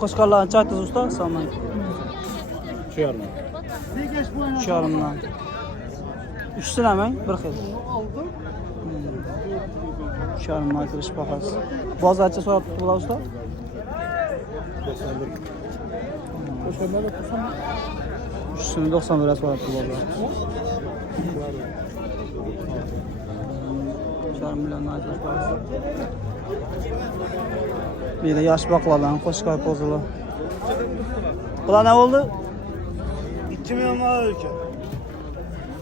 Qo'shqorlarni aytdingiz usta, salom. 3,5. 3,5dan. 3 silaman, bir xil. 3,5 aytilish bahasi. Bozorcha so'rab turibdi usta. 91. Qo'shqorlarga 3'sini 91 so'rab turibdi. 3,5 million aytilish bahasi. Bir de yaş bakladan Qo'shqor qo'zili. Bular ne oldu? 2 milyon var ülke.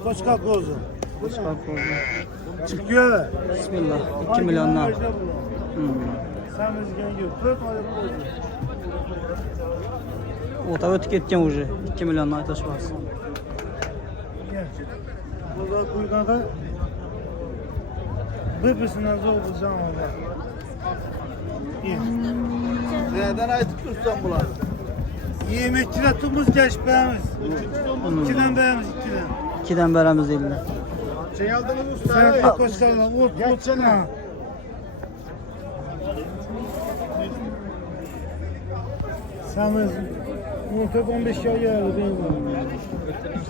Qo'shqor qo'zi. Qo'shqor qo'zi. Çıkıyor. Bismillah. 2 milyondan. Sen bizgen yok. 4 aylık qo'zi. O'ta o'tib ketgan уже. 2 milyondan aytilish bahasi. Qo'zlar quyganqa bir-birisinden zo'r bo'lsa onlar. Nereden aytıp dursan bular? Yemekçiler tutmuş geçmemiz. 2'den beyimiz 2'den. 2'den beramiz dediler. Şey aldınız usta. Sen de koşlarla geçsene. Sen biz muhtemelen 15 ay geldi değil mi?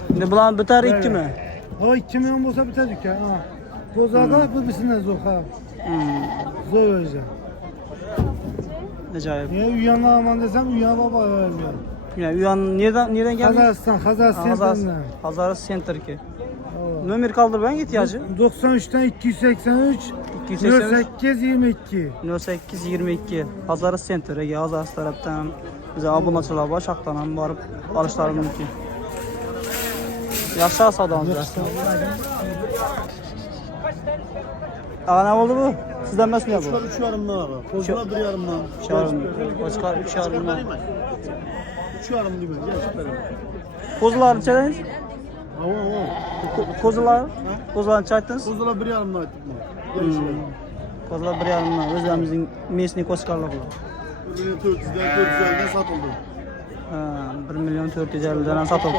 Şimdi bulan biter 2 mi? Ha 2 milyon olsa biter dükkan ha. Bozada birbirisinden zor ha. Zor öyle. Acayip. Niye uyanma aman desem uyan baba öyle. Ya uyan nereden geldi? Kazakistan'dan. Hazar Center ki. Nömer kaldır ben ihtiyacı. 93'ten 283 08 22. 08 22 Hazar Center ya Hazar taraftan bize abunaçılar var şaqdan barıp alışları mümkün. Yaşa sadanız. Ağa ne oldu bu? Sizden nasıl ne bu? Qo'shqor 3,5dan abi. Qo'zlar 1,5dan. Qo'shqor 3,5dan. 3,5 deyman. Qo'zlarni çediniz? Qo'zlar? Qo'zlarni çaydınız? Qo'zlar 1,5dan aytdim. Qo'zlar 1,5dan. O'zimizning mesni qo'shqorlar bu. 1,400'dan satıldı. 1,450,000dan satıldı.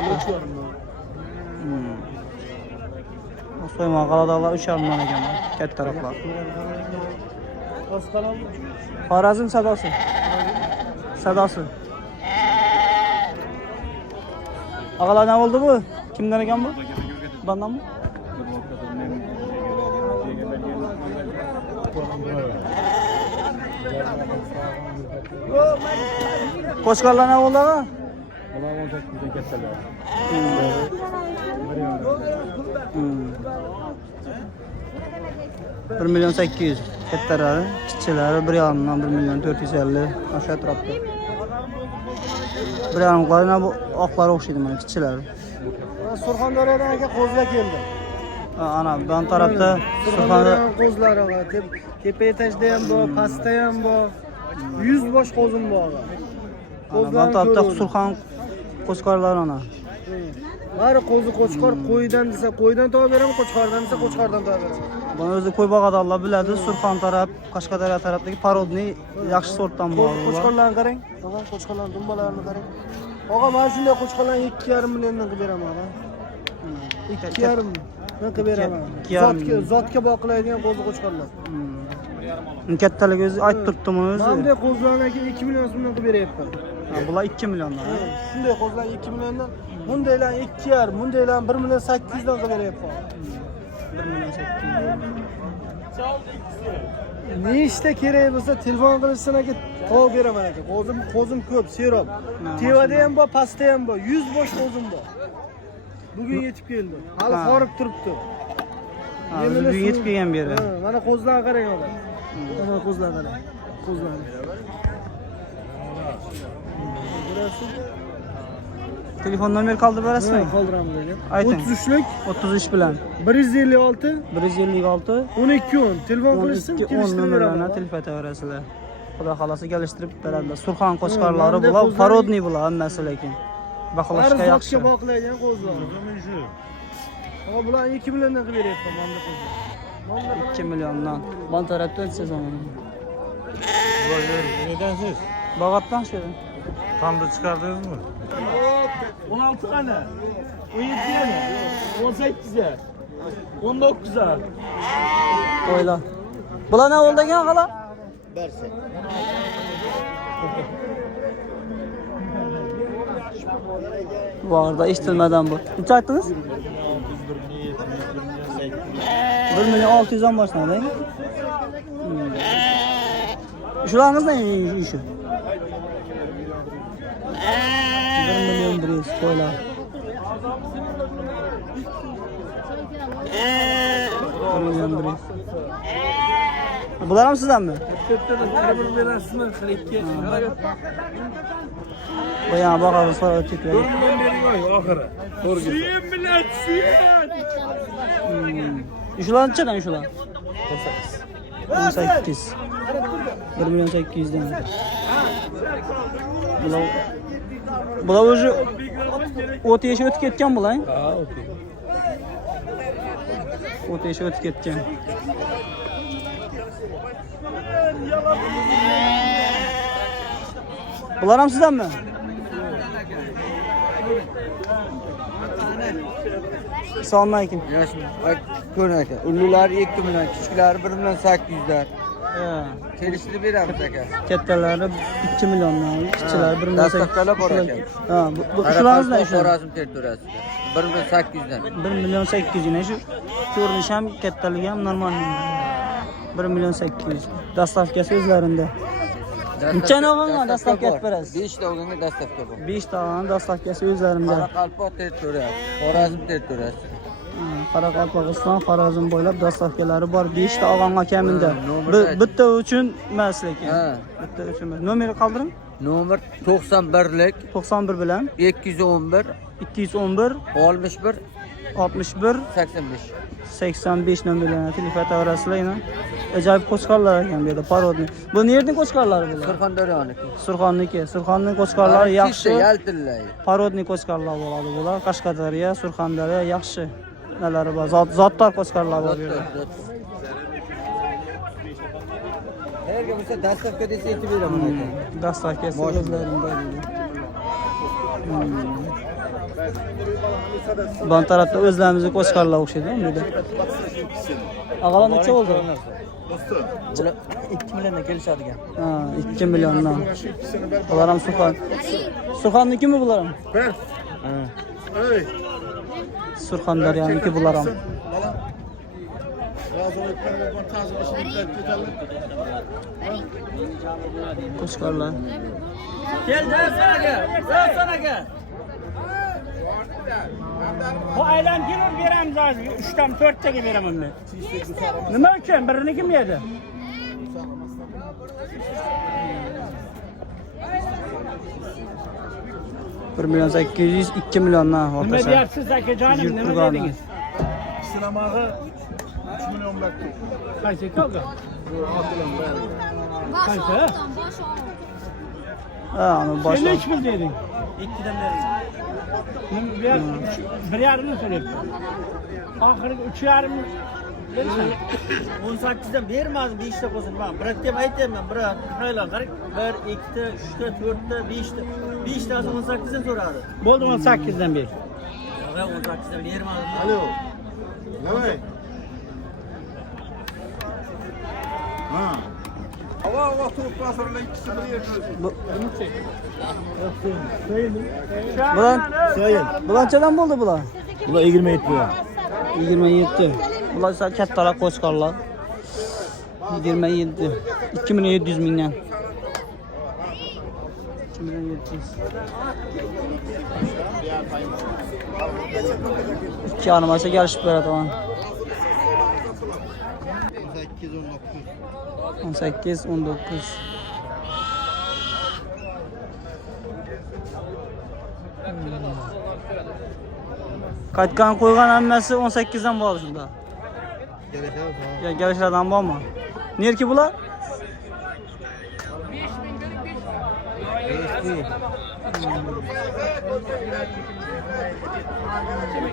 Soyma qaladalar 3,5 ekan. Katta taraflar. Xorazm sadosi. Sadosi. Ağalar ne oldu bu? Kimden ekan bu? Bandan mı? Qo'shqorlar ne oldu ağa? 1,800,000 kattalari, kichiklar 1,5dan 1,450,000 o'sha atrofda. 1,5 bu oqlar o'xshaydi mana kichiklar. Surxondaryodan aka qo'zlar keldi. Ana bu tarafda Surxondaryo qo'zlari var. Tepa etajda ham bor, pastda ham bor. 100 bosh qo'zim bor. bu tarafda Surxon qo'shqorlar ana. Bari qo'zi qo'chqor qo'ydan desa qo'ydan topib beraman, qo'chqordan desa qo'chqordan topib beraman. Buni o'zi qo'y boqadiganlar biladi. Surxon taraf, Qashqadaryo tarafdagi parodniy yaxshi sortdan bor. Qo'chqorlarni qarang. Og'a qo'chqorlarning dumbalarini qarang. Og'a mana shunday qo'chqorlarni 2,5 milliondan qilib beraman. 2,5 milliondan qilib beraman. Zotga boqilaydigan qo'zi qo'chqorlar. Kattaligi o'zi aytib turibdimi o'zi? Bunday qo'zlarni 2 million so'mdan qilib beryapman. Bular 2 milliondan. Shunday qo'zlar 2 milliondan, bundaylar 2,5, bundaylar 1,800,000dan qilib beryapman. 1,800,000. Ne işte kerak bo'lsa telefon qilishsin aka, topib beraman aka. Qo'zim ko'p, serob. Tevada ham bor, pastda ham bor. 100 bosh qo'zim bor. Bugun yetib keldi. Hali qorib turibdi. Bugun yetib kelgan beri. Mana qo'zlarga qarang og'a. Mana qo'zlarga qarang. Qo'zlarga. Telefon nomer qoldirib berasizmi? Qoldiramiz aka. Ayting. 33lik 33 bilan 156 156 1210 telefon qilishsin, 12 10 kelishtirib nomerlarni beraman. telefon aytaverasizlar. Xudo xolasa kelishtirib beradilar. Surxon qo'shqorlari bular, parodniy bular hammasi lekin. Baqlashga yaxshi. Zotga boqilaydigan qo'zlar. Ama bular 2 milliondan qilib beryapman mana qo'zlar. 2 milliondan. Ban tarafdan siz zaman. Nedensiz? Bağatdan şey. Tam da çıkardınız mı? 16 tane, 17 tane, 18'e, 19'a. Oyla. Bular ne oldu gene hala? Berse. Bu arada işitilmeden bu. Neçe aytdınız? 1.600.000'dan başlanadi, değil mi? Şularınız ne işi? 1.100.000 koylar. 1.100.000. Bular ham sizdan mi? Bu yana bakarız sonra öteki. Suyun bilen suyun. Şular neçeden şular? 18. 1.800.000'dan. Bular o'zi o't yeshi o'tib ketgan bular. Ha, okey. O't yeshi o'tib ketgan. Bular ham sizdanmi? Assalomu alaykum. Ko'ring aka, ullular 2 million, kichiklar 1 million 800'lar. Kelishni beramiz aka. Kattalari 2 milliondan, kichiklar 1 million. Dastavkalar bor aka. Ha, bu shularimiz ne shu? Xorazm territoriyasi. 1 million 800'dan. 1 million 800 ne shu? Ko'rinishi ham kattaligi ham normal. 1 million 800. Dastavkasi o'zlarida. Nechani olganlar dastavka etib berasiz? 5 ta olganga dastavka bor. 5 ta olgan dastavkasi o'zlarida. Qoraqalpoq territoriyasi, Xorazm territoriyasi. Qoraqalpog'iston, Xorazm bo'ylab dastavkalari bor. 5 ta olganga kamida. Bitta uchun emas lekin. Ha. Bitta uchun emas. Nomeri qoldiring. Nomer 91lik 91 bilan 211 211 61 61 85. 85 nomerlarni telefon qilaverasizlar. Ajoyib qo'chqorlar ekan bu yerda parodni. Bu yerning qo'chqorlari bular? Surxondaryo'niki. Surxonniki. Surxonning qo'chqorlari yaxshi. Yaltillaydi. Parodni qo'chqorlar bo'ladi bular. Qashqadaryo, Surxondaryo yaxshi. Nalari bor. Zotdor qo'chqorlar bor bu yerda. Qayerga bo'lsa dastavka desa aytib beraman aka. Dastavkasi o'zlarida. Bu tarafda o'zlarimizning qo'chqorlar o'xshaydi bu yerda. Ag'alar necha bo'ldi? Bular 2 milliondan kelishadigan. Ha, 2 milliondan. Bular ham Surxon. Surxonnikimi bular ham? Ey. Surxondaryo'niki bular ham. Qo'chqorlar. Keldi sanaga. Sanaga. Bu aylantirib beramiz hozir. 3 dan 4 taga beraman men. Nima uchun? Birini kim yedi? $1 million 800, 2 milliondan Nima o'rtacha. deyapsiz akajonim? Yurib Nima turgani. dedingiz? Sinemagı 3 milyon bekliyor. Qaysi kaldı? Qaysi? Ha, onu Sen boshla. hiç mi dedin? 2'den beri. Bir yarımını söyleyeyim. Ahırı 3 yarım. 18'den bermadi 5 ta qo'shib. Men biratga aytayman, birat, haylan qarang. 1, 2 ta, 3 ta, 4 ta, 5 ta. 5 tasi 18'dan so'radi. Bo'ldi 18'den beri. Yo'q, 18'dan bermadi. Alo. Ne var? Ha. Hava turuptan sonra ikisini yapıyorsun. Bulanchadan bo'ldi bular? Bu da 27 lira. 27. Bular esa kattalar qo'chqorlar. 27. 2.700 mingdan. 2.700. 2 animasiya kelishib beradi ona. 18 19. Qaytgan qo'ygan hammasi 18 dan bo'ladi shunda. Ya kelishlardan bormi? Nerki bular?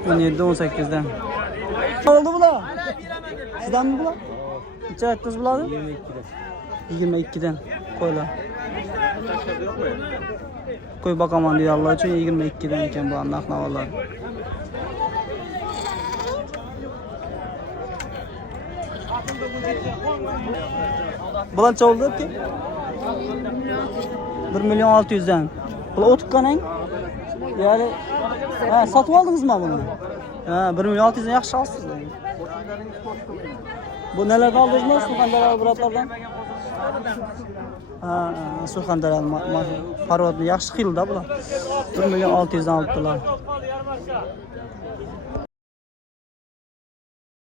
17 18 dan. Oldu bular? Sizdanmi bular? Necha aytdingiz bularni? 22 dan qo'ylar. Qo'y boqaman deydi Alloh uchun 22 dan ekan bu narx navolar. Bulancha oldu ki? 1 milyon 600'dan. Bular o'tib qanang? Ya'ni sotib oldingizmi buni? 1 milyon 600'dan yaxshi olibsizlar. Bu nelerden aldınız? Surxondaryo biratlardan? Surxondaryo parvodni yaxshi xilda bular. 1 milyon 600'dan olibdilar.